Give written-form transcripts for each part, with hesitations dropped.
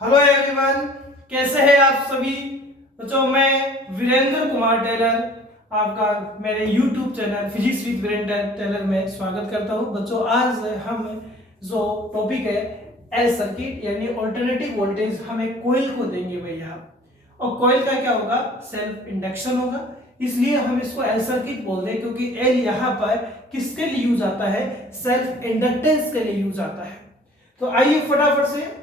Hello everyone, कैसे हैं आप सभी बच्चों। मैं वीरेंद्र कुमार टेलर आपका मेरे YouTube channel physics with Virendra Tailor में स्वागत करता हूं। बच्चों आज हम जो टॉपिक है एल सर्किट यानी ऑल्टरनेटिव वोल्टेज हम एक कोइल को देंगे भैया। और कोइल का क्या होगा, सेल्फ इंडक्शन होगा, इसलिए हम इसको एल सर्किट बोल दें क्योंकि एल यहाँ पर किसके लिए यूज आता है, सेल्फ इंडक्टेंस के लिए यूज आता है। तो आइए फटाफट से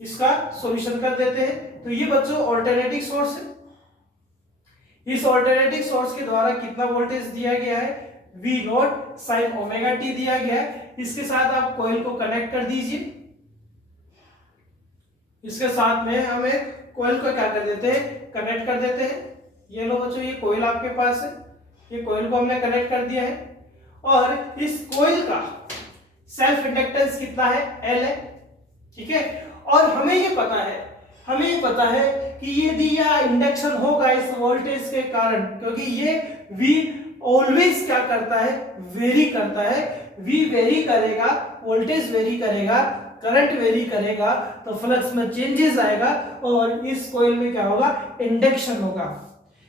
इसका सॉल्यूशन कर देते हैं। तो ये बच्चों ऑल्टरनेटिव सोर्स है। इस ऑल्टरनेटिव सोर्स के द्वारा कितना वोल्टेज दिया गया है, V naught sine omega T दिया गया है। इसके साथ आप कॉइल को कनेक्ट कर दीजिए। इसके साथ में हमें कॉइल को क्या कर देते हैं, कनेक्ट कर देते हैं। ये लो बच्चों, ये कॉइल आपके पास है, ये कॉइल को हमने कनेक्ट कर दिया है। और इस कॉइल का सेल्फ इंडक्टेंस कितना है, L है, ठीक है। और हमें ये पता है कि यदि यह इंडक्शन होगा इस वोल्टेज के कारण, क्योंकि ये V ऑलवेज क्या करता है, वेरी करता है। V वेरी करेगा, वोल्टेज वेरी करेगा, करंट वेरी करेगा, तो फ्लक्स में चेंजेस आएगा और इस कॉइल में क्या होगा, इंडक्शन होगा।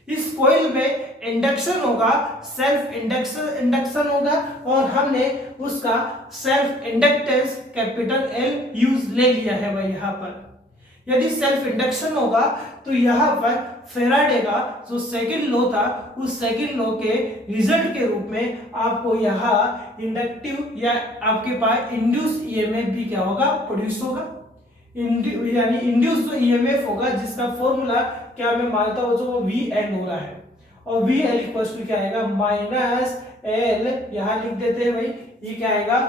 इस कॉइल में इंडक्शन होगा, सेल्फ इंडक्शन होगा और हमने उसका self inductance capital L use ले लिया है भाई। यहाँ पर यदि सेल्फ इंडक्शन होगा तो यहाँ पर फेराडे का जो सेकंड लॉ था, उस सेकंड लॉ के रिजल्ट के रूप में आपको यहाँ इंडक्टिव या आपके पास इंड्यूस ईएमएफ भी क्या होगा, प्रोड्यूस होगा। यानी इंड्यूस जो ईएमएफ होगा जिसका फॉर्मूला क्या मैं मानता हूं, जो वी एल हो रहा है, और वी एल इक्वल टू क्या आएगा, माइनस एल, यहां लिख देते हैं भाई, ये क्या आएगा,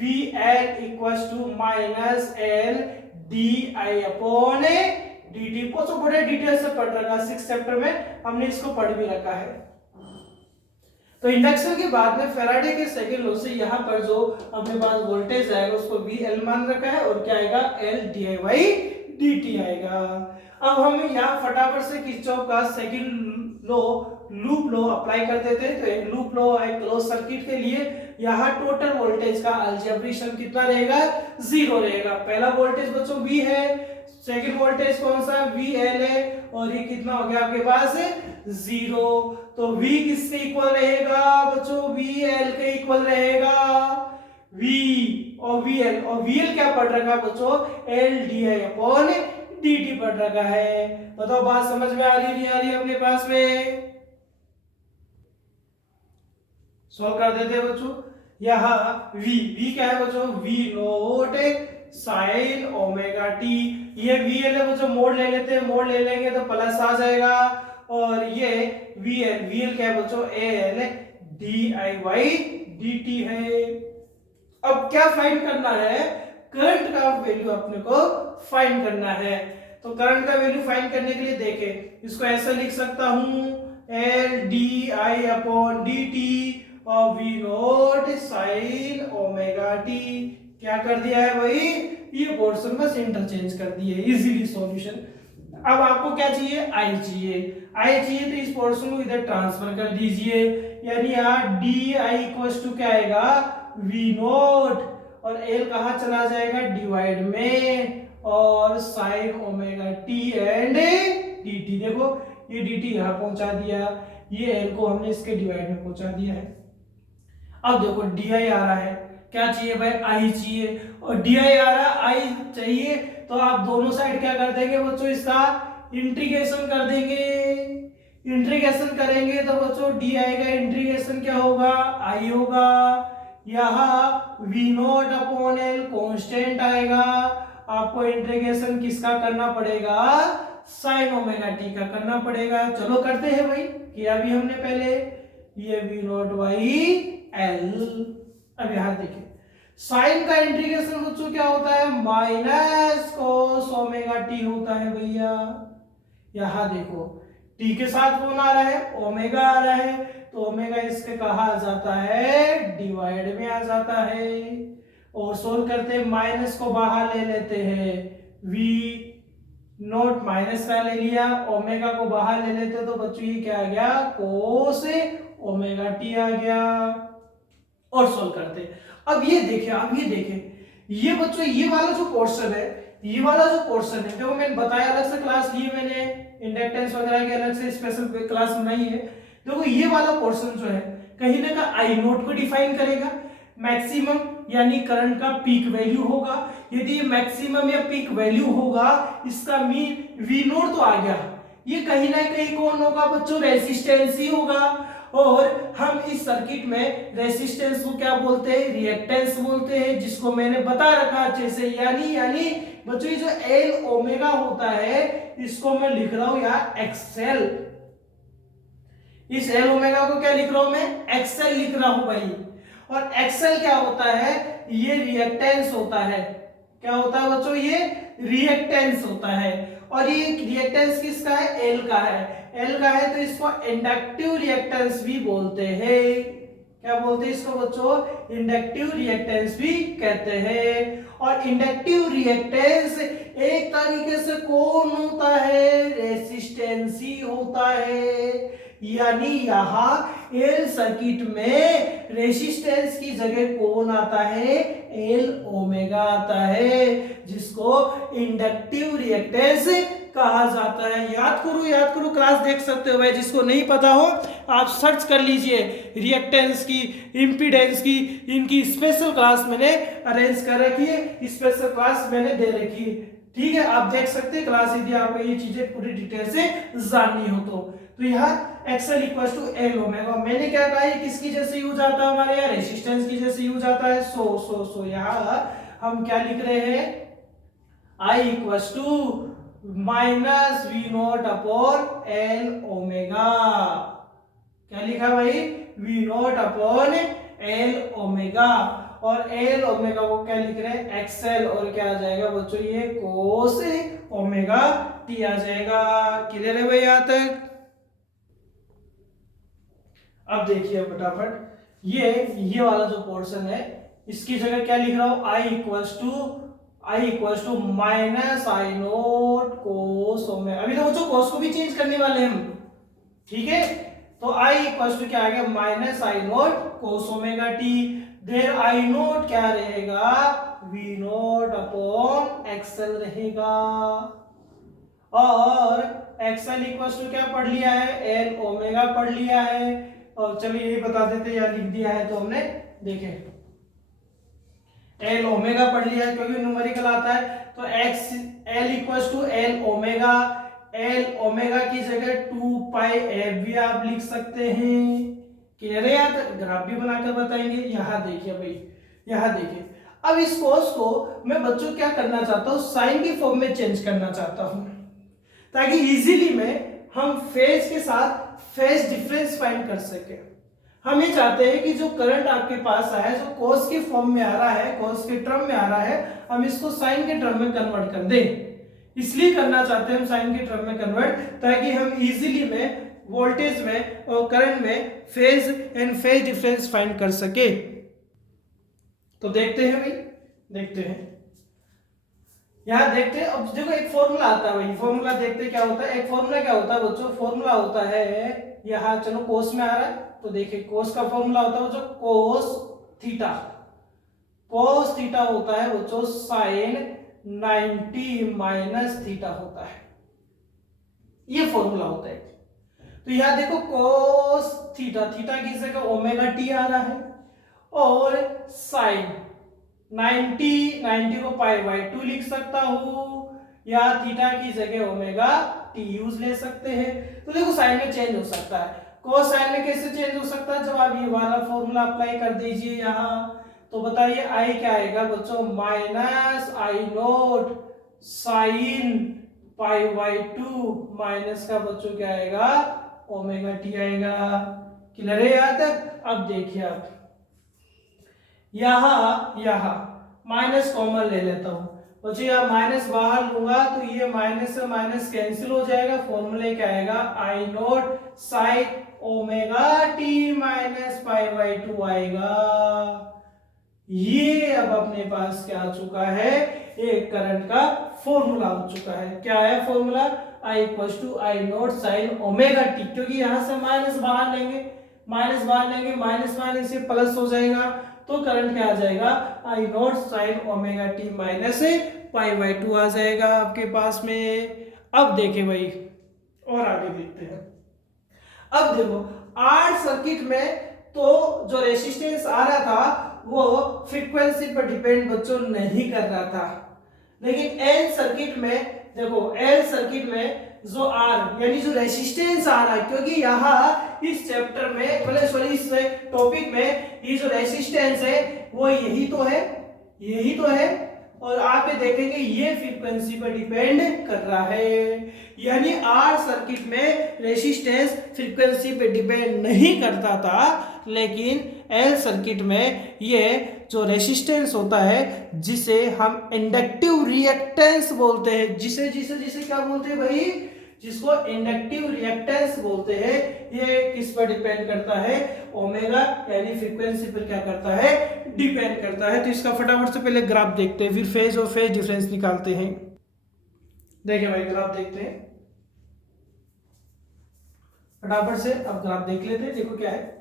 V L equal to minus L D I upon D T. को तो बड़े डिटेल से पढ़ रखा, 6 चैप्टर में हमने इसको पढ़ भी रखा है। तो इंडक्शन के बाद में फेराडे के सेकंड लॉ से यहाँ पर जो अपने पास वोल्टेज आएगा उसको वी एल मान रखा है और क्या आएगा, L D I by D T आएगा। अब हम यहाँ फटाफट से किरचॉफ का second law, loop law apply कर देते हैं। तो एक लूप लॉ है क्लोज सर्किट के लिए, यहाँ टोटल वोल्टेज का अलजेब्रिक कितना रहेगा, 0 रहेगा। पहला वोल्टेज बच्चों V है, सेकंड वोल्टेज कौन सा, VL है, और ये कितना हो गया आपके पास, 0। तो V किसके इक्वल रहेगा बच्चों, VL के इक्वल रहेगा। V और VL, और VL क्या पढ़ रखा है बच्चों, LDI अपॉन DT पढ़ रखा है। बताओ बात समझ में आ रही नहीं आ रही अपने पास में, सॉल्व कर देते हैं बच्चों। यहाँ V क्या है बच्चों, V naught sine omega T, ये VL है बच्चों, मोड ले लेते हैं, मोड ले लेंगे तो प्लस आ जाएगा, और ये VL क्या है बच्चों, AL D I by D T है। अब क्या फाइंड करना है, करंट का वैल्यू अपने को फाइंड करना है। तो करंट का वैल्यू फाइंड करने के लिए देखें, इसको ऐसा लिख सकता हूं, L D I upon D T और V naught sine omega T. क्या कर दिया है भाई, ये पोर्शन बस इंटरचेंज कर दिए, इजीली सॉल्यूशन। अब आपको क्या चाहिए, आई चाहिए, तो इस पोर्शन को इधर ट्रांसफर कर दीजिए, यानी यहाँ डी आई इक्वल टू क्या आएगा, वी नॉट, और एल कहाँ चला जाएगा, डिवाइड में, और sign omega t and D T. देखो ये डी टी यहाँ पहुंचा दिया, ये एल को हमने इसके डिवाइड में पहुंचा दिया है। अब देखो डी आई आ रहा है, क्या चाहिए भाई, आई चाहिए, और डी आई आ रहा है, आई चाहिए, तो आप दोनों साइड क्या कर देंगे बच्चों, इसका इंटीग्रेशन कर देंगे। इंटीग्रेशन करेंगे तो बच्चों डी आई का इंटीग्रेशन क्या होगा, आई होगा। यहाँ V naught upon L constant आएगा, आपको इंटीग्रेशन किसका करना पड़ेगा, साइन ओमेगा टी का करना पड़ेगा। चलो करते हैं भाई, किया भी हमने पहले, ये वी नॉट बाई एल। अब यहाँ देखिए साइन का इंटीग्रेशन बच्चों क्या होता है, माइनस कोस ओमेगा टी होता है भैया। यहाँ देखो टी के साथ कौन आ रहा है, ओमेगा आ रहा है, तो ओमेगा इसके कहा आ जाता है, डिवाइड में आ जाता है। और सोल्व करते हैं, माइनस को बाहर ले लेते हैं, वी नोट माइनस का ले लिया, ओमेगा को बाहर ले लेते तो बच्चों ये क्या आ गया, कोस ओमेगा टी आ गया। और सोल्व करते, अब ये देखें, ये बच्चों ये वाला जो पोर्शन है ये वाला जो पोर्शन है, देखो मैंने बताया अलग से क्लास ली है मैंने, इंडक्टेंस वगैरह की अलग से स्पेशल क्लास बनाई है। देखो ये वाला पोर्शन जो है कहीं ना कहीं आई नोट को डिफाइन करेगा, मैक्सिमम यानी करंट का पीक वैल्यू होगा। यदि मैक्सिमम या पीक वैल्यू होगा, इसका मीन वी नोट तो आ गया, ये कहीं ना कहीं कौन होगा बच्चों, रेसिस्टेंस ही होगा। और हम इस सर्किट में रेसिस्टेंस को क्या बोलते हैं, रिएक्टेंस बोलते हैं, जिसको मैंने बता रखा अच्छे से। यानी बच्चों ये जो एल ओमेगा होता है इसको मैं लिख रहा हूं यहाँ एक्सएल, इस एल ओमेगा को क्या लिख रहा हूं मैं, एक्सएल लिख रहा हूं भाई। और एक्सएल क्या होता है, ये रिएक्टेंस होता है। क्या होता है बच्चों, ये रिएक्टेंस होता है। और ये रिएक्टेंस किसका है, एल का है। एल का है तो इसको इंडक्टिव रिएक्टेंस भी बोलते हैं। क्या बोलते हैं इसको बच्चों, इंडक्टिव रिएक्टेंस भी कहते हैं। और इंडक्टिव रिएक्टेंस एक तरीके से कौन होता है, रेसिस्टेंस ही होता है। यानी यहाँ एल सर्किट में रेसिस्टेंस की जगह कौन आता है, एल ओमेगा आता है, जिसको इंडक्टिव रिएक्टेंस कहा जाता है। याद करो क्लास देख सकते हो भाई, जिसको नहीं पता हो आप सर्च कर लीजिए रिएक्टेंस की, इंपीडेंस की, इनकी स्पेशल क्लास मैंने अरेंज कर रखी है, स्पेशल क्लास मैंने दे रखी है। ठीक है, आप देख सकते हैं क्लास, यदि आपको ये चीजें पूरी डिटेल से जाननी हो तो यहाँ XL equal to L omega. मैंने क्या कहा है, किसकी जैसे यूज आता है हमारे यहाँ, रेसिस्टेंस की जैसे यूज आता है। सो यहाँ हम क्या लिख रहे हैं, I equal to minus V naught upon L omega. क्या लिखा भाई, V naught upon L omega. और एल ओमेगा को क्या लिख रहे हैं, एक्सएल, और क्या आ जाएगा बच्चों, ये कोस ओमेगा टी आ जाएगा। क्लियर है भाई यहाँ तक। अब देखिए फटाफट, ये वाला जो पोर्शन है इसकी जगह क्या लिख रहा हूं, I equals to minus I naught cos omega. अभी तो बच्चों कोस को भी चेंज करने वाले हैं हम, ठीक है। तो आई इक्वल्स टू क्या आ गया, minus I naught cos omega t. There I naught क्या रहेगा, वी नोट अपॉन एक्सएल रहेगा। और एक्सएल इक्वल्स टू क्या पढ़ लिया है, एल ओमेगा पढ़ लिया है। और चलिए यही बता देते हैं, या लिख दिया है तो हमने, देखे एल ओमेगा पढ़ लिया है क्योंकि न्यूमेरिकल आता है। तो X L equals to L omega, L omega की जगह 2 पाई एफ भी आप लिख सकते हैं। क्लियर है यार, ग्राफ भी बनाकर बताएंगे। यहाँ देखिए भाई, यहाँ देखिए, अब इस कोस को मैं बच्चों क्या करना चाहता हूँ, साइन की फॉर्म में चेंज करना चाहता हूँ, ताकि इजीली में हम फेज के साथ फेज डिफरेंस फाइंड कर सके। हम ये चाहते हैं कि जो करंट आपके पास आया है, जो कॉस के फॉर्म में आ रहा है, कॉस के टर्म में आ रहा है, हम इसको साइन के टर्म में कन्वर्ट कर दें। इसलिए करना चाहते हैं हम साइन के टर्म में कन्वर्ट, ताकि हम इजीली में वोल्टेज में और करंट में phase and phase difference find कर सके। तो देखते हैं भाई, देखते हैं, यहाँ देखते हैं। अब देखो एक फॉर्मूला आता है भाई, फॉर्मूला देखते क्या होता है। एक फॉर्मूला क्या होता है बच्चों, फॉर्मूला होता है, यहाँ चलो कोस में आ रहा है तो देखिए कोस का फॉर्मूला होता है बच्चों, कोस थीटा। कोस थीटा होता है बच्चों साइन 90 माइनस थीटा होता है, ये फॉर्मूला होता है। तो यहाँ देखो कोस थीटा, थीटा की जगह ओमेगा टी आ रहा है, और साइन 90 को पाई बाय 2 लिख सकता हूं, या थीटा की जगह ओमेगा टी यूज ले सकते हैं। तो देखो साइन में चेंज हो सकता है, कोस साइन में कैसे चेंज हो सकता है, जब आप ये वाला फॉर्मूला अप्लाई कर दीजिए यहाँ, तो बताइए आई क्या आएगा बच्चों, minus I naught sine pi by 2 minus का बच्चों क्या आएगा, ओमेगा टी आएगा। क्लियर है यहाँ तक। अब देखिए आप यहां माइनस कॉमन ले लेता हूं बच्चों, यहाँ माइनस बाहर लूंगा तो ये माइनस से माइनस कैंसिल हो जाएगा। फॉर्मूले क्या आएगा, I naught sine omega T minus pi by 2 आएगा। ये अब अपने पास क्या आ चुका है, एक करंट का फॉर्मूला हो चुका है। क्या है formula, I equal to I naught sine omega t, क्योंकि यहां से माइनस बाहर लेंगे, माइनस माइनस से प्लस हो जाएगा, तो करंट क्या आ जाएगा, I naught sine omega T minus π/2 आ जाएगा आपके पास में। अब देखें भाई और आगे देखते हैं। अब देखो आर सर्किट में तो जो रेसिस्टेंस आ रहा था वो फ्रीक्वेंसी पर डिपेंड बच्चों नहीं कर रहा था, लेकिन एल सर्किट में देखो, एल सर्किट में जो आर यानी जो रेसिस्टेंस आ रहा है, क्योंकि यहाँ इस चैप्टर में मतलब सॉरी इस टॉपिक में ये जो रेसिस्टेंस है वो यही तो है और आप ये देखेंगे ये फ्रीक्वेंसी पर डिपेंड कर रहा है। यानी आर सर्किट में रेसिस्टेंस फ्रीक्वेंसी पे डिपेंड नहीं करता था, लेकिन एल सर्किट में ये जो रेसिस्टेंस होता है जिसे हम इंडक्टिव रिएक्टेंस बोलते हैं, जिसे क्या बोलते हैं भाई, जिसको इंडक्टिव रिएक्टेंस बोलते हैं, ये किस पर डिपेंड करता है, ओमेगा यानी फ्रीक्वेंसी पर क्या करता है, डिपेंड करता है। तो इसका फटाफट से पहले ग्राफ देखते हैं, फिर फेज और फेज डिफरेंस निकालते हैं। देखिए भाई ग्राफ देखते हैं फटाफट से, अब ग्राफ देख लेते हैं। देखो क्या है,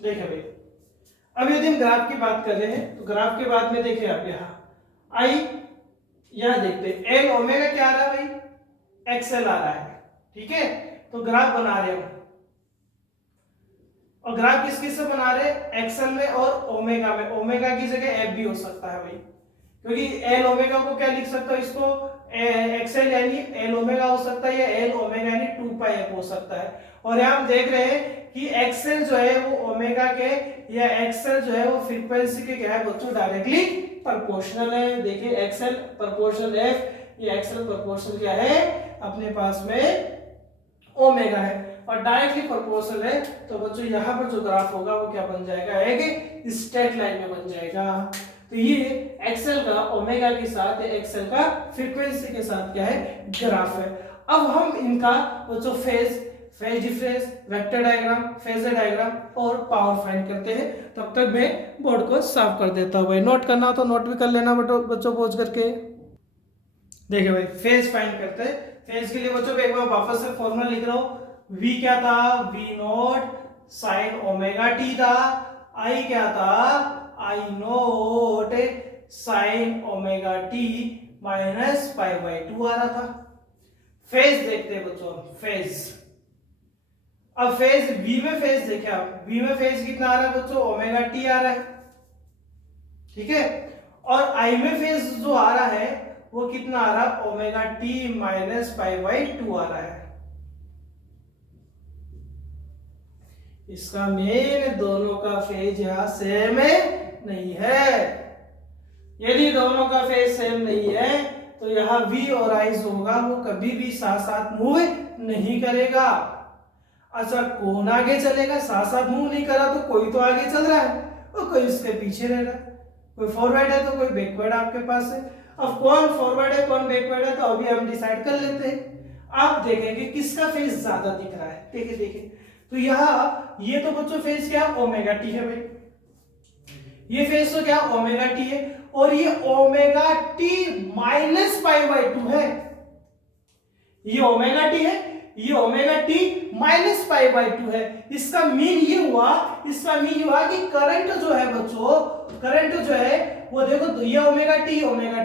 देखिए भाई अब यदि हम ग्राफ की बात कर रहे हैं तो ग्राफ के बाद में देखिए आप यहाँ आई, यहां देखते हैं एल ओमेगा क्या आ रहा है भाई, एक्सएल आ रहा है, ठीक है। तो ग्राफ बना रहे हम और ग्राफ किस से बना रहे हैं, एक्सएल में और ओमेगा में। ओमेगा की जगह एफ भी हो सकता है भाई, क्योंकि एल ओमेगा को क्या लिख सकता है, इसको एक्सएल यानी एल ओमेगा हो सकता है या एल ओमेगा यानी 2πf हो सकता है। और यहाँ हम देख रहे हैं कि एक्सएल जो है वो ओमेगा के या एक्सएल जो है वो फ्रीक्वेंसी के क्या है बच्चों, डायरेक्टली प्रोपोर्शनल है। देखिए एक्सएल प्रोपोर्शनल एफ, ये एक्सएल प्रोपोर्शनल क्या है अपने पास में ओमेगा है और डायरेक्टली प्रोपोर्शनल है। तो बच्चों यहाँ पर जो ग्राफ होगा वो क्या बन जाएगा, एक स्ट्रेट लाइन में बन जाएगा। तो ये एक्सएल का ओमेगा के साथ, एक्सएल का फ्रीक्वेंसी के साथ क्या है, ग्राफ है। अब हम इनका बच्चों phase difference, vector diagram, phasor diagram और पावर फाइंड करते हैं। तब तक मैं बोर्ड को साफ कर देता हूँ भाई, नोट करना हो तो नोट भी कर लेना बच्चों पहुंच करके। देखिए भाई फेज फाइंड करते हैं। फेज के लिए बच्चों एक बार वापस से फॉर्मूला लिख रहा हूँ। V क्या था, V naught sine omega T था। I क्या था, I naught sine omega T minus π/2 आ रहा था। फेज देखते हैं बच्चों, फेज। अब फेज V में फेज देखे आप, V में फेज कितना आ रहा है बच्चों, ओमेगा टी आ रहा है, ठीक है। और I में फेज जो आ रहा है वो कितना आ रहा है, ओमेगा टी माइनस π/2 आ रहा है। इसका मेन दोनों का फेज यहां सेम नहीं है। यदि दोनों का फेज सेम नहीं है तो यहाँ V और I होगा वो कभी भी साथ साथ मूव नहीं करेगा। अच्छा कौन आगे चलेगा, साथ साथ मूव नहीं करा तो कोई तो आगे चल रहा है और कोई उसके पीछे रह रहा है, कोई फॉरवर्ड है तो कोई बैकवर्ड आपके पास है। अब कौन फॉरवर्ड है कौन बैकवर्ड है तो अभी हम डिसाइड कर लेते हैं। आप देखेंगे किसका फेज ज्यादा दिख रहा है, देखिए तो यहाँ ये तो बच्चों फेज क्या ओमेगा टी है भाई, ये फेज तो क्या ओमेगा टी है और ये ओमेगा टी माइनस π/2 है। ये ओमेगा टी है, ये ओमेगा टी माइनस π/2 है। इसका मीन ये हुआ कि करंट जो है बच्चों, करंट जो है वो देखो ये ओमेगा टी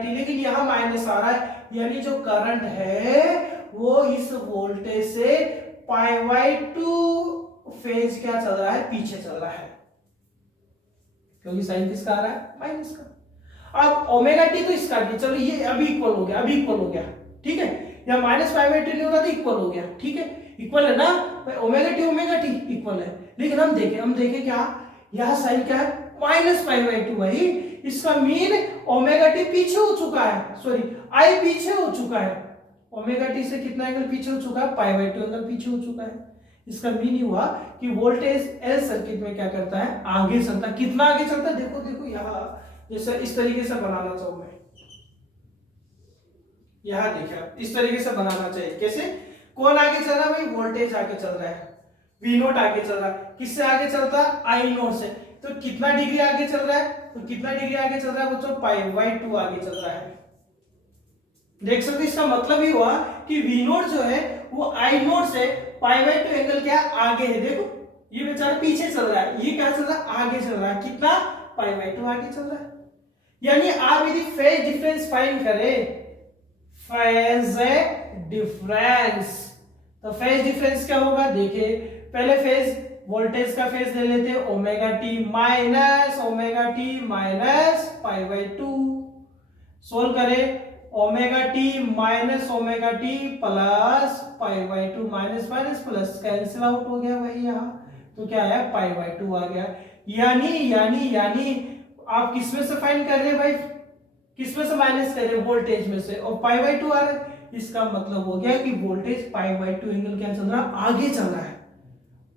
लेकिन यहाँ माइनस आ रहा है, यानी जो करंट है वो इस वोल्टेज से π/2 फेज क्या चल रहा है, पीछे चल रहा है, क्योंकि साइन किसका आ रहा है, माइनस का। अब ओमेगा टी तो इसका भी, चलो ये अभी इक्वल हो गया, ठीक है। या माइनस π/2 नहीं होता तो इक्वल हो गया, ठीक है, इक्वल है ना, ओमेगा टी इक्वल है। लेकिन हम देखें क्या, यहाँ साइन क्या है, माइनस π/2 भाई। इसका मीन ओमेगा टी पीछे हो चुका है, सॉरी आई पीछे हो चुका है, ओमेगा टी से कितना एंगल पीछे हो चुका है, π/2 एंगल पीछे हो चुका है। इसका मीन ही हुआ कि वोल्टेज एल सर्किट में क्या करता है, आगे चलता है। कितना आगे चलता है, देखो यहाँ जैसे इस तरीके से बनाना चाहूं मैं, यहाँ देखिए इस तरीके से बनाना चाहिए। कैसे, कौन आगे चल रहा है भाई, वोल्टेज आगे चल रहा है, V नोट आगे चल रहा है। किससे आगे चलता है, I नोट से। तो कितना डिग्री आगे चल रहा है, तो कितना डिग्री आगे चल रहा है बच्चों, π/2 आगे चल रहा है। देख सकते, इसका मतलब ही हुआ कि V नोट जो है वो I नोट से π/2 एंगल क्या आगे है। देखो ये बेचारा पीछे चल रहा है, ये क्या चल रहा है, आगे चल रहा है, कितना, पाई बाई 2 आगे चल रहा है। यानी आप यदि फेज डिफरेंस फाइंड करें, फेज डिफरेंस, तो फेज डिफरेंस क्या होगा, देखिए पहले फेज वोल्टेज का फेज ले लेते हैं omega T minus pi by 2, solve करें omega T plus pi by 2, minus minus plus cancel out हो गया वही यहाँ, तो क्या है पाई बाई 2 आ गया। यानी आप किसमें से फाइंड कर रहे हैं भाई, किसमें से माइनस कर रहे हैं, वोल्टेज में से, और पाई बाई 2 आ रहा है, इसका मतलब हो गया कि वोल्टेज पाई बाई 2 एंगल क्या चल रहा है, आगे चल रहा है।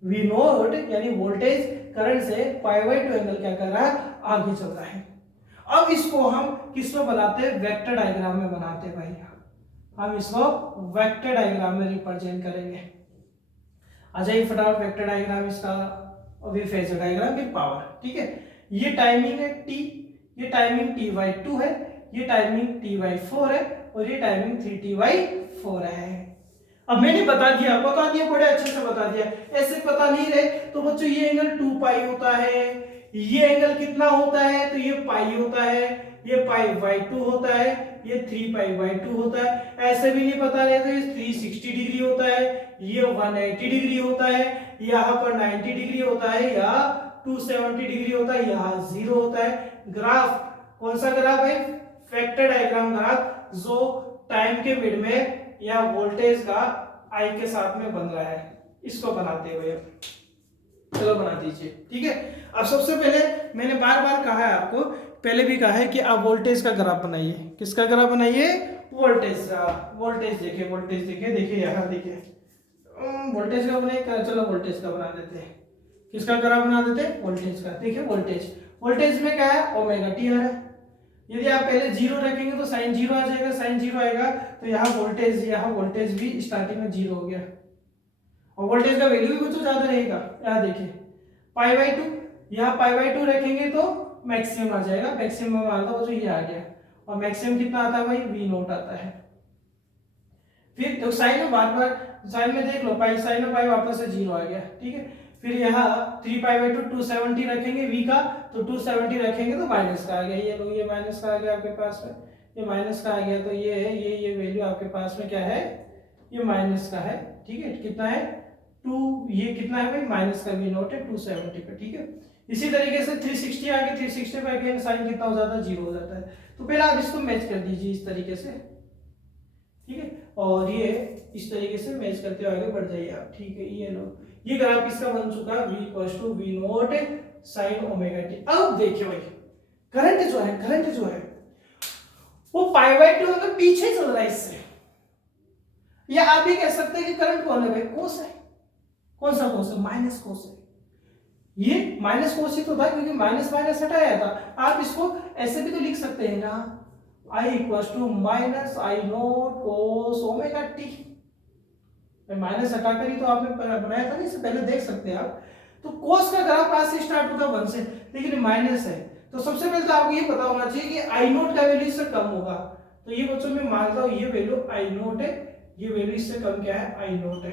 वी नोट यानी वोल्टेज करंट से पाई बाई 2 एंगल क्या कर रहा है, आगे चल रहा है। अब इसको हम किस में बनाते हैं, वेक्टर डायग्राम में बनाते हैं भाई, हम इसको वेक्टर डायग्राम में रिप्रेजेंट करेंगे। आ जाइए फटाफट वेक्टर डायग्राम इसका, और फिर फेजर डायग्राम विद पावर, ठीक है। ये टाइमिंग है t, ये टाइमिंग t/2 है, ये टाइमिंग t/4 है, और ये टाइमिंग 3t/4 है। अब मैंने बता दिया बड़े अच्छे से बता दिया, ऐसे पता नहीं रहे तो बच्चों ये एंगल 2 पाई होता है, ये एंगल कितना होता है, तो ये पाई होता है, ये पाई/2 होता है, ये 3π/2 होता है। ऐसे भी नहीं पता रहे तो ये 360 डिग्री होता है, ये 180 डिग्री होता है, यहाँ पर 90 डिग्री होता है, या 270 डिग्री होता है, यहाँ 0 होता है। ग्राफ कौन सा ग्राफ है, वेक्टर डायग्राम ग्राफ, जो टाइम के मिड में या वोल्टेज का आई के साथ में बन रहा है, इसको बनाते हैं भैया, चलो बना दीजिए, ठीक है। अब सबसे पहले मैंने बार बार कहा है आपको, पहले भी कहा है कि आप वोल्टेज का ग्राफ बनाइए, किसका ग्राफ बनाइए, वोल्टेज का। वोल्टेज देखिए यहाँ देखिए, वोल्टेज का बनाइए, चलो वोल्टेज का बना देते हैं, किसका ग्राफ बना देते हैं, वोल्टेज का। देखिए वोल्टेज में क्या है, ओमेगा टी आ रहा है, यदि आप पहले 0 रखेंगे तो साइन 0 आ जाएगा, साइन 0 आएगा तो यहाँ वोल्टेज भी स्टार्टिंग में 0 हो गया, और वोल्टेज का वैल्यू भी कुछ ज्यादा रहेगा। यहाँ देखिए π/2, यहाँ π/2 रखेंगे तो मैक्सिमम आ जाएगा, मैक्सिमम आता है ये आ गया, और मैक्सिमम कितना आता है भाई, v0 आता है। फिर तो साइन में बार साइन में देख लो, पाई साइन में पाई वापस से 0 आ गया, ठीक है। फिर यहाँ 3π/2 270 रखेंगे v का, तो 270 रखेंगे तो माइनस का आ गया, ये लो ये माइनस का आ गया आपके पास में, ये माइनस का आ गया, तो ये है ये वैल्यू आपके पास में क्या है, ये माइनस का है, ठीक है। कितना है 2, ये कितना है भाई, माइनस का v0 है 270 पे, ठीक है। इसी तरीके से 360 आ गया, 360 पे अगेन साइन कितना हो जाता है, 0 हो जाता है। तो पहले आप इसको मैच कर दीजिए इस तरीके से, ठीक है, और ये इस तरीके से मैच करते हुए आगे बढ़ जाइए आप, ठीक है। ये लो ये ग्राफ इसका बन चुका v = v0 sin omega t। अब देखिए भाई करंट जो है वो π/2 में पीछे चल रहा है इससे, या आप ये कह सकते हैं कि करंट कौन है भाई, कोस है। कौन सा कोस है, माइनस कोस है। ये माइनस कोस ही तो था क्योंकि माइनस माइनस हटाया था। आप इसको ऐसे भी तो लिख सकते हैं ना, I = -I0 cos omega t। Minus हटाकर ही तो आपने बनाया था ना, इससे पहले देख सकते हैं आप। तो कोस का ग्राफ कहां से स्टार्ट होता है, 1 से, लेकिन माइनस है, तो सबसे पहले तो आपको ये पता होना चाहिए कि I0 का वैल्यू इससे कम होगा। तो ये बच्चों में मानता हूं ये वैल्यू I0 है, ये वैल्यू इससे कम क्या है, I0 है,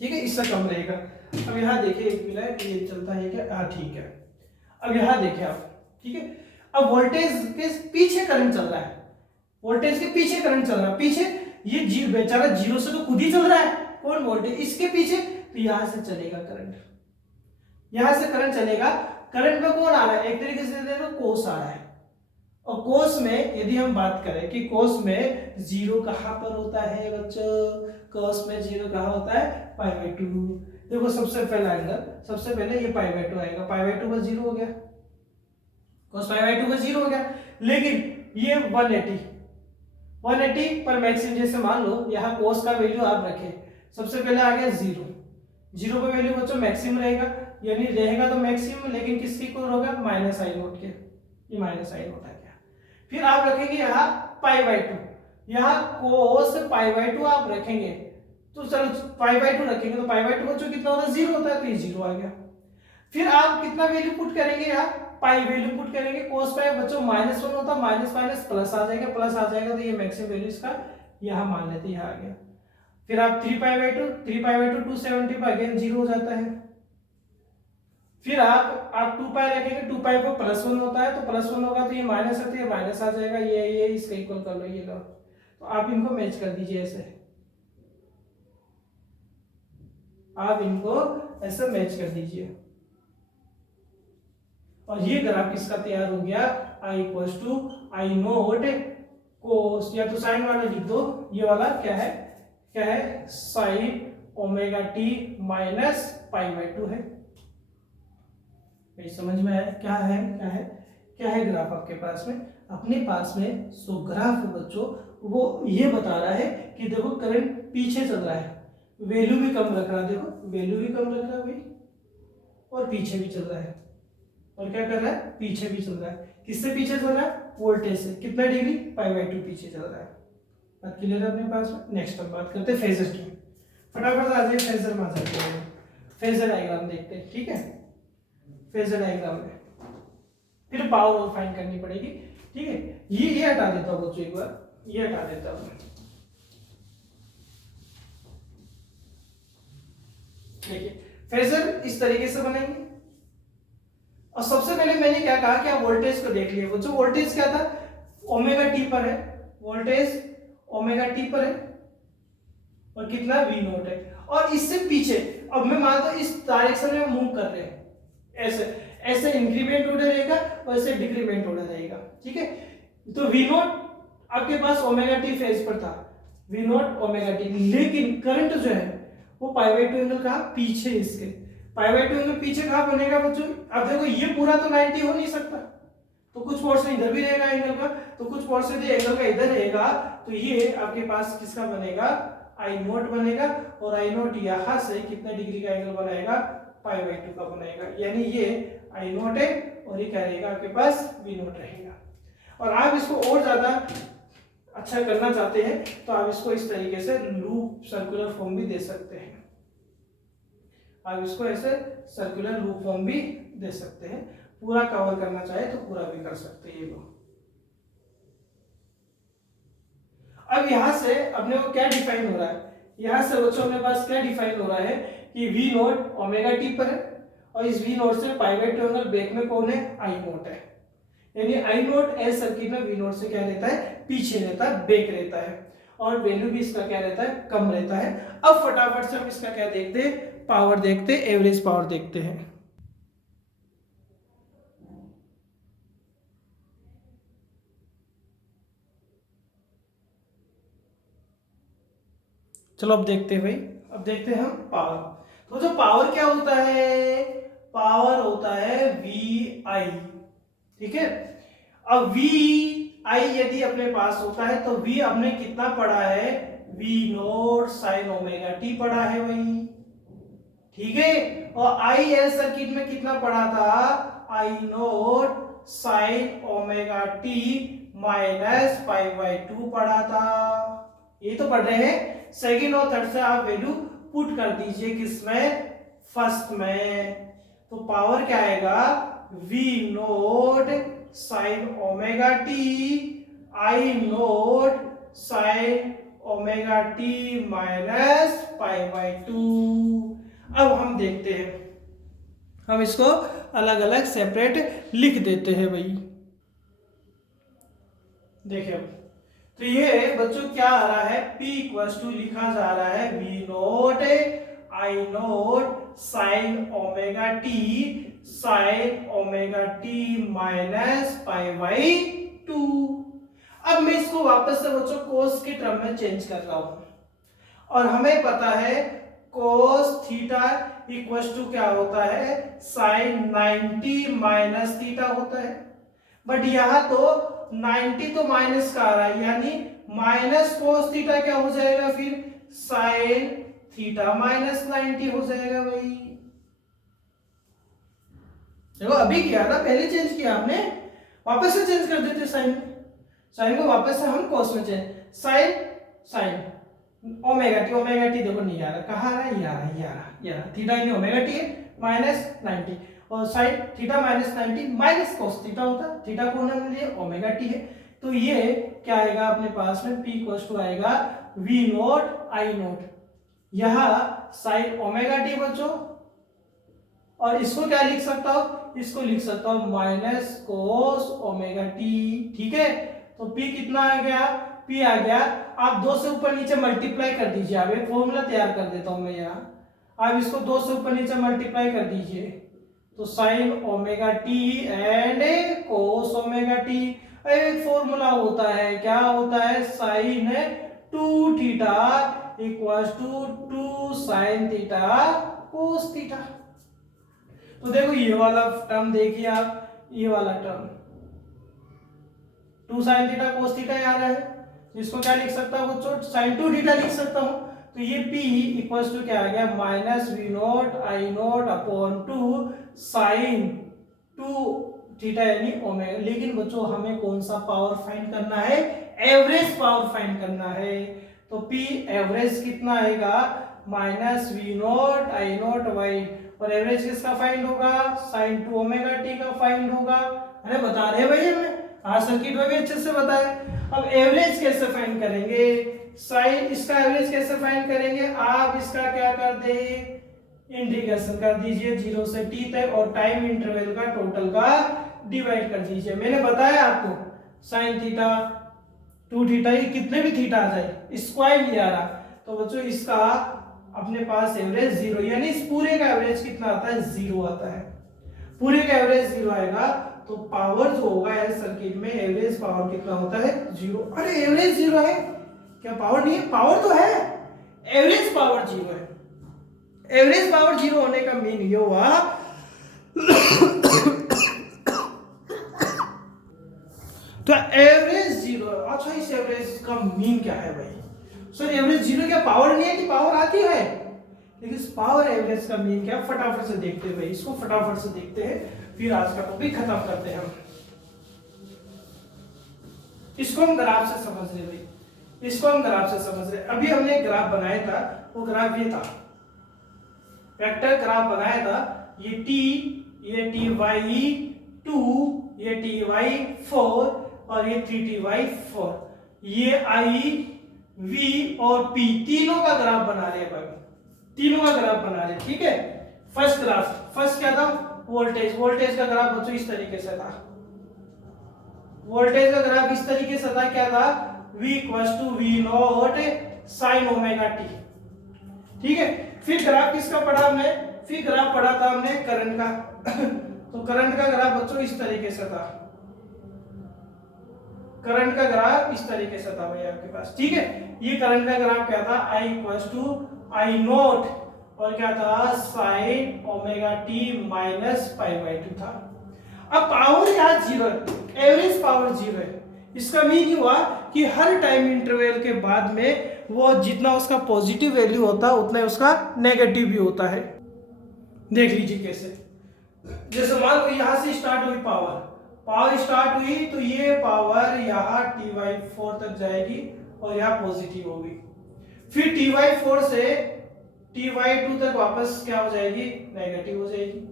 ठीक है, इससे कम रहेगा। अब यहाँ देखिए 1 मिनट, ये चलता है क्या, हाँ ठीक है। अब यहाँ देखिए आप, ठीक है, अब वोल्टेज के पीछे करंट चल रहा है, वोल्टेज के पीछे करंट चल रहा है, पीछे ये बेचारा 0 से तो खुद ही चल रहा है, कौन, वोल्टेज, इसके पीछे, तो यहां से चलेगा करंट, यहां से करंट चलेगा। करंट में कौन आ रहा है, एक तरीके से देखो कोस आ रहा है, और कोस में यदि हम बात करें कि कोस में 0 कहां पर होता है बच्चों, कोस में 0 कहां होता है, π/2। देखो सबसे पहला एंगल, सबसे पहले ये π/2 आएगा, π/2 का 0 हो गया, cos π/2 का 0 हो गया। लेकिन ये 180 पर मैक्सिमम, जैसे मान लो यहाँ cos का वैल्यू आप रखें, सबसे पहले आ गया 0 पे वैल्यू बच्चों मैक्सिमम रहेगा, यानी रहेगा तो मैक्सिमम, लेकिन किसकी को होगा, -I0 के, ये -I0 आ गया। फिर आप रखेंगे यहाँ π/2, यहाँ cos π/2 आप रखेंगे, तो चलो π/2 रखेंगे तो π/2 बच्चों कितना होता है, 0 होता है, तो ये 0 आ गया। फिर आप कितना वैल्यू पुट करेंगे, यहाँ पाई वैल्यू पुट करेंगे, cos पाई बच्चों -1 होता, माइनस माइनस प्लस आ जाएगा, प्लस आ जाएगा, तो ये मैक्सिमम वैल्यू इसका यहाँ मान लेते हैं, यहाँ आ गया। फिर आप 3π/2 270 पर अगेन 0 हो जाता है, फिर आप 2 पाई रखेंगे, 2 पाई को +1 होता है, तो +1 होगा तो ये माइनस है, तो ये माइनस आ जाएगा, ये इसका इक्वल कर लो, ये लो। तो आप इनको मैच कर दीजिए ऐसे, आप इनको ऐसे मैच कर दीजिए, और ये ग्राफ किसका तैयार हो गया, आई इक्वल टू आई नोट कोस, या तो साइन वाला लिख दो, ये वाला क्या है साइन ओमेगा टी माइनस π/2 है। समझ में आया क्या है ग्राफ आपके पास में, अपने पास में सो ग्राफ बच्चों वो ये बता रहा है कि देखो करंट पीछे चल रहा है, वैल्यू भी कम रख रहा है, देखो वैल्यू भी कम रख रहा है भाई, और पीछे भी चल रहा है, और क्या कर रहा है, पीछे भी चल रहा है। किससे पीछे चल रहा है, वोल्टेज से, कितना डिग्री, π/2 पीछे चल रहा है। बात क्लियर है अपने पास में। नेक्स्ट हम बात करते हैं फेजर की, फटाफट आ जाइए फेजर में आ जाते हैं, फेजर डायग्राम देखते हैं, ठीक है। फेजर डायग्राम में फिर पावर और फाइंड करनी पड़ेगी, ठीक है। ये हटा देता हूं बच्चों, एक बार ये हटा देता हूं। देखिए फेजर इस तरीके से बनेंगे, और सबसे पहले मैंने क्या कहा कि आप वोल्टेज को देख लिए बच्चों। वोल्टेज क्या था, ओमेगा टी पर है, वोल्टेज ओमेगा टी पर है, और कितना वी नोट है, और इससे पीछे अब मैं मान लो इस डायरेक्शन में मूव कर रहे हैं, ऐसे इंक्रीमेंट ऑर्डर रहेगा, और ऐसे डिक्रीमेंट ऑर्डर रहेगा, ठीक है। तो वी नोट आपके पास ओमेगा टी फेज पर था, वी नोट ओमेगा टी, लेकिन करंट जो है वो π/2 एंगल कहा पीछे, इसके π/2 एंगल पीछे कहां बनेगा बच्चों। अब देखो ये पूरा तो 90 हो नहीं सकता, तो कुछ पोर्शन इधर भी रहेगा एंगल का, तो कुछ पोर्शन एंगल का इधर रहेगा, तो ये आपके पास किसका बनेगा, आई नोट बनेगा, और आई नोट यहां से कितना डिग्री का एंगल बनाएगा, π/2 का बनाएगा, यानी ये आई नोट है, और ये क्या रहेगा आपके पास, वी नोट रहेगा। और आप इसको और ज्यादा अच्छा करना चाहते हैं तो आप इसको इस तरीके से लूप सर्कुलर फॉर्म भी दे सकते हैं, आप इसको ऐसे सर्कुलर लूप फॉर्म भी दे सकते हैं, पूरा कवर करना चाहे तो पूरा भी कर सकते हैं ये लोग। अब यहां से अपने को क्या डिफाइन हो रहा है, यहां से बच्चों अपने पास क्या डिफाइन हो रहा है कि वी नोट ओमेगा टी पर है, और इस वी नोट से π/2 एंगल बैक में कौन है, आई नोट है, यानी आई नोट एस सर्किट में वी नोट से क्या रहता है, पीछे रहता है, बैक रहता है, और वैल्यू भी इसका क्या रहता है, कम रहता है। अब फटाफट से हम इसका क्या देखते हैं, पावर देखते, एवरेज पावर देखते हैं। चलो अब देखते हैं भाई, अब देखते हैं हम पावर। तो जो पावर क्या होता है, पावर होता है वी आई, ठीक है। अब वी आई यदि अपने पास होता है तो वी अपने कितना पढ़ा है, V naught sine omega t पढ़ा है वही, ठीक है। और आई एल सर्किट में कितना पढ़ा था, I naught sine omega T minus π/2 पढ़ा था, ये तो पढ़ रहे हैं। सेकंड और थर्ड से आप वैल्यू पुट कर दीजिए किसमें, फर्स्ट में, तो पावर क्या आएगा, V naught sine omega T I naught sine omega T minus π/2। अब हम देखते हैं, हम इसको अलग अलग सेपरेट लिख देते हैं भाई। देखिए तो ये बच्चों क्या आ रहा है, P इक्वल्स टू लिखा जा रहा है V naught I naught sine omega T minus π/2। अब मैं इसको वापस से बच्चों कोस के टर्म में चेंज कर रहा हूं, और हमें पता है कोस थीटा इक्वल्स टू क्या होता है, साइन 90 माइनस थीटा होता है, बट यहां तो 90 तो माइनस का आ रहा है, यानी माइनस कोस थीटा क्या हो जाएगा, फिर साइन थीटा माइनस 90 हो जाएगा भाई। देखो अभी किया ना, पहले चेंज किया आपने, वापस से चेंज कर देते साइन को वापस से हम कोस में चेंज, साइन ओमेगा टी देखो नहीं आ रहा, कहाँ आ रहा है, ये आ रहा थीटा यानी ओमेगा टी है माइनस 90, और sine theta minus 90 minus cos theta होता है, थीटा कौन है लिए ओमेगा टी है, तो ये क्या आएगा अपने पास में, P इक्वल्स टू आएगा वी नोट आई नोट, यह साइन ओमेगा टी बच्चों और इसको क्या लिख सकता हूँ, इसको लिख सकता हूँ माइनस कोस ओमेगा टी। ठीक है, तो P कितना आ गया, P आ गया, आप 2 से ऊपर नीचे मल्टीप्लाई कर दीजिए। अब एक फॉर्मूला तैयार कर देता हूं मैं यहाँ, आप इसको 2 से ऊपर नीचे मल्टीप्लाई कर दीजिए, तो sine omega t and cos omega t. एक फॉर्मूला होता है, क्या होता है, sine 2 theta equals to 2 sine theta cos theta. तो देखो ये वाला टर्म देखिए आप, ये वाला term 2 sine theta cos theta आ रहा है, इसको क्या लिख सकता हूँ बच्चों, साइन 2 थीटा लिख सकता हूँ। तो ये P इक्वल्स टू क्या आ गया, minus V naught I naught upon 2 sine 2 theta यानी ओमेगा। लेकिन बच्चों हमें कौन सा पावर फाइंड करना है, एवरेज पावर फाइंड करना है। तो P एवरेज कितना आएगा, minus V naught I naught Y, और एवरेज किसका फाइंड होगा, साइन 2 ओमेगा टी का फाइंड होगा। अरे बता रहे भाई हमें, हाँ सर्किट में भी अच्छे से बताए। अब एवरेज कैसे फाइंड करेंगे, साइन इसका एवरेज कैसे फाइंड करेंगे, आप इसका क्या कर दे, इंटीग्रेशन कर दीजिए 0 से t तक, और टाइम इंटरवल का टोटल का डिवाइड कर दीजिए। मैंने बताया आपको साइन थीटा 2 थीटा ये कितने भी थीटा आ जाए, स्क्वायर नहीं आ रहा, तो बच्चों इसका अपने पास एवरेज 0, यानी इस पूरे का एवरेज कितना आता है, 0 आता है। पूरे का एवरेज 0 आएगा, तो पावर जो होगा इस सर्किट में एवरेज पावर कितना होता है, 0। अरे एवरेज 0 है क्या, पावर नहीं है, पावर तो है, एवरेज पावर 0 है। एवरेज पावर 0 होने का मीन ये हुआ तो एवरेज 0। अच्छा इस एवरेज का मीन क्या है भाई, सर एवरेज 0 क्या पावर नहीं है कि पावर आती है, लेकिन इस पावर एवरेज का मीन क्या, फटाफट से देखते हैं भाई, इसको फटाफट से देखते हैं, फिर आज का टॉपिक खत्म करते हैं हम। इसको हम ग्राफ से समझ रहे भाई, इसको हम ग्राफ से समझ रहे। अभी हमने एक ग्राफ बनाया था, वो ग्राफ ये था, वेक्टर ग्राफ बनाया था, ये t, ये ty2, ये ty4 और ये 3ty4, ये i v और p तीनों का ग्राफ बना रहे हैं भाई, तीनों का ग्राफ बना रहे। ठीक है, फर्स्ट ग्राफ, फर्स्ट क्या था, वोल्टेज, वोल्टेज का ग्राफ बच्चों इस तरीके से था, वोल्टेज का ग्राफ इस तरीके से था, क्या था, v equals to v naught sine omega t। ठीक है, फिर ग्राफ किसका पढ़ा हमने, फिर ग्राफ पढ़ा था हमने करंट का तो करंट का ग्राफ बच्चों इस तरीके से था, करंट का ग्राफ इस तरीके से था भाई आपके पास। ठीक है, ये करंट का ग्राफ क्या था, I equals to I naught और क्या था, sine omega T minus pi by 2 था। अब पावर यहाँ 0 है, एवरेज पावर 0 है, इसका मीन हुआ कि हर टाइम इंटरवल के बाद में वो जितना उसका पॉजिटिव वैल्यू होता है उतना उसका नेगेटिव भी होता है। देख लीजिए कैसे, जैसे मान लो यहाँ से स्टार्ट हुई पावर, पावर स्टार्ट हुई तो ये पावर यहाँ ty4 तक जाएगी और यहाँ पॉजिटिव होगी, फिर ty4 से ty2 तक वापस क्या हो जाएगी, नेगेटिव हो जाएगी।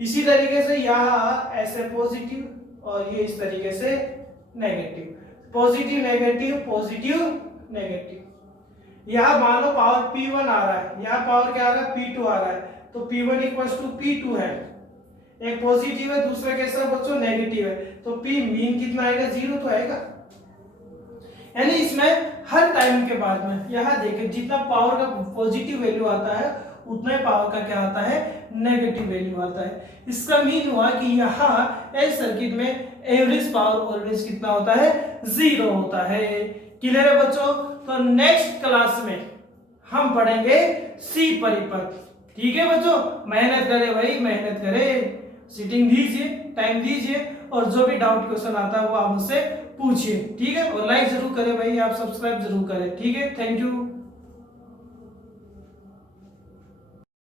इसी तरीके से यहाँ ऐसे पॉजिटिव और ये इस तरीके से negative, positive negative positive negative. यहाँ मान लो पावर P1 आ रहा है, यहाँ पावर क्या आ रहा है, P2 आ रहा है, तो P1 इक्वल्स टू P2 है, एक पॉजिटिव है दूसरा कैसा बच्चों नेगेटिव है, तो P मीन कितना आएगा, 0 तो आएगा। यानी इसमें हर टाइम के बाद में यहाँ देखें जितना पावर का पॉजिटिव वैल्यू आता है उतना पावर का क्या आता है, नेगेटिव वैल्यू आता है। इसका मीन हुआ कि यहाँ इस सर्किट में एवरेज पावर ऑलवेज कितना होता है, 0 होता है। क्लियर है बच्चों, तो नेक्स्ट क्लास में हम पढ़ेंगे सी परिपथ। ठीक है बच्चों, मेहनत करें भाई, मेहनत करें, सीटिंग दीजिए, टाइम दीजिए, और जो भी डाउट क्वेश्चन आता है वो आप मुझसे पूछिए। ठीक है, और लाइक जरूर करें भाई, आप सब्सक्राइब जरूर करें। ठीक है, थैंक यू।